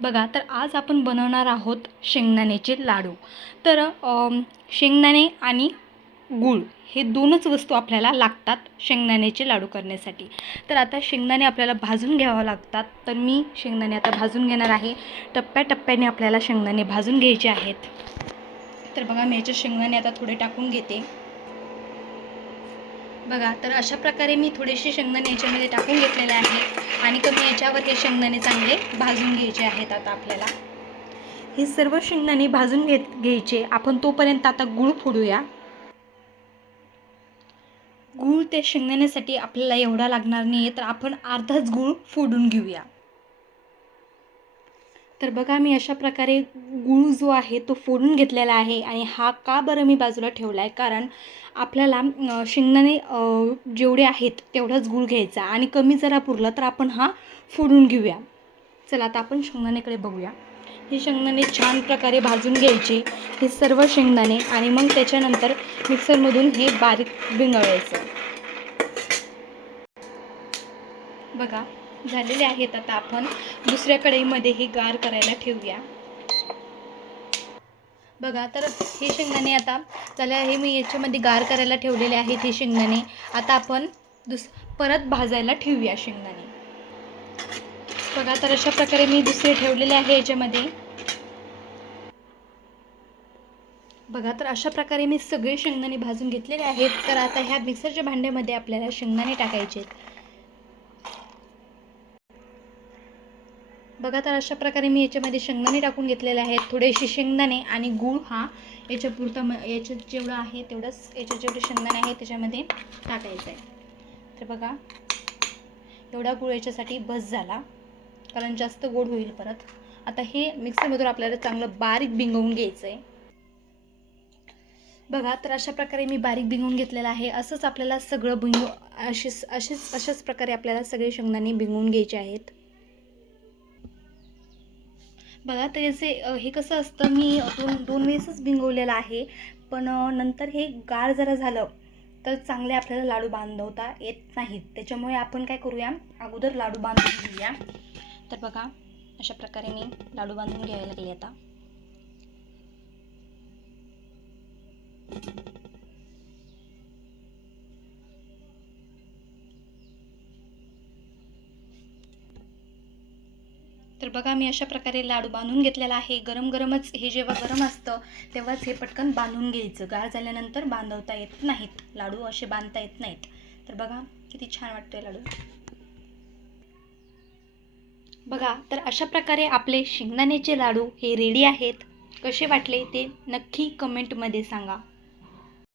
बघा, तर आज आपण बनवणार आहोत शेंगदाण्याचे लाडू. तर शेंगदाणे आणि गूळ हे दोनच वस्तू आपल्याला लागतात शेंगदाण्याचे लाडू करण्यासाठी. तर आता शेंगदाणे आपल्याला भाजून घ्यावं लागतात. तर मी शेंगदाणे आता भाजून घेणार आहे. टप्प्याटप्प्याने आपल्याला शेंगदाणे भाजून घ्यायचे आहेत. तर बघा, मी याचे शेंगदाणे आता थोडे टाकून घेते. बघा, तर अशा प्रकारे मी थोडेसे शेंगदाणे याच्यामध्ये टाकून घेतलेले आहे आणि कमी याच्यावर हे शेंगदाणे चांगले भाजून घ्यायचे आहेत. आता आपल्याला हे सर्व शेंगदाणे भाजून घ्यायचे. आपण तोपर्यंत आता गूळ फोडूया. गूळ त्या शेंगदाण्यासाठी आपल्याला एवढा लागणार नाही, तर आपण अर्धाच गूळ फोडून घेऊया. तर बघा, मी अशा प्रकारे गूळ जो आहे तो फोडून घेतलेला आहे. आणि हा का बरं मी बाजूला ठेवला आहे, कारण आपल्याला शेंगदाणे जेवढे आहेत तेवढाच गूळ घ्यायचा आणि कमी जरा पुरला तर आपण हा फोडून घेऊया. चला, आता आपण शेंगदाण्याकडे बघूया. हे शेंगदाणे छान प्रकारे भाजून घ्यायचे, हे सर्व शेंगदाणे, आणि मग त्याच्यानंतर मिक्सरमधून हे बारीक बिंगवायचं. बघा, झालेले आहेत. आता आपण दुसऱ्या कढईमध्ये हे गार करायला ठेवूया. बघा, तर हे शेंगदाणे आता झाले आहे. मी याच्यामध्ये गार करायला ठेवलेले आहेत हे शेंगदाणे. आता आपण परत भाजायला ठेवूया शेंगदाणे. बघा, तर अशा प्रकारे मी दुसरे ठेवलेले आहे याच्यामध्ये. बघा, तर अशा प्रकारे मी सगळे शेंगदाणे भाजून घेतलेले आहेत. तर आता ह्या मिक्सरच्या भांड्यामध्ये आपल्याला शेंगदाणे टाकायचे आहेत. बघा, तर अशा प्रकारे मी याच्यामध्ये शेंगदाणे टाकून घेतलेले आहेत. थोडेसे शेंगदाणे आणि गूळ हा याच्यापुरता याच्यात जेवढं आहे तेवढंच, याच्यात जेवढे शेंगदाणे आहे त्याच्यामध्ये टाकायचं आहे. तर बघा, एवढा गूळ याच्यासाठी बस झाला, कारण जास्त गोड होईल परत. आता हे मिक्सरमधून आपल्याला चांगलं बारीक बिंगवून घ्यायचं आहे. बघा, तर अशा प्रकारे मी बारीक बिंगवून घेतलेलं आहे. असंच आपल्याला सगळं अशाच प्रकारे आपल्याला सगळे शेंगदाणे बिंगवून घ्यायचे आहेत. बघा, तर याचे हे कसं असतं, मी दोन वेळेसच बिंगवलेलं आहे, पण नंतर हे गार जरा झालं तर चांगले आपल्याला लाडू बांधवता येत नाहीत. त्याच्यामुळे आपण काय करूया, अगोदर लाडू बांधून घेऊया. तर बघा, अशा प्रकारे मी लाडू बांधून घ्यायला लागले आता. तर बघा, मी अशा प्रकारे लाडू बांधून घेतलेला आहे. गरम गरमच, हे जेव्हा गरम असतं तेव्हाच हे पटकन बांधून घ्यायचं. गार झाल्यानंतर बांधवता येत नाहीत लाडू, असे बांधता येत नाहीत. तर बघा, किती छान वाटतोय लाडू. बघा, तर अशा प्रकारे आपले शेंगदाण्याचे लाडू हे रेडी आहेत. कसे वाटले ते नक्की कमेंटमध्ये सांगा.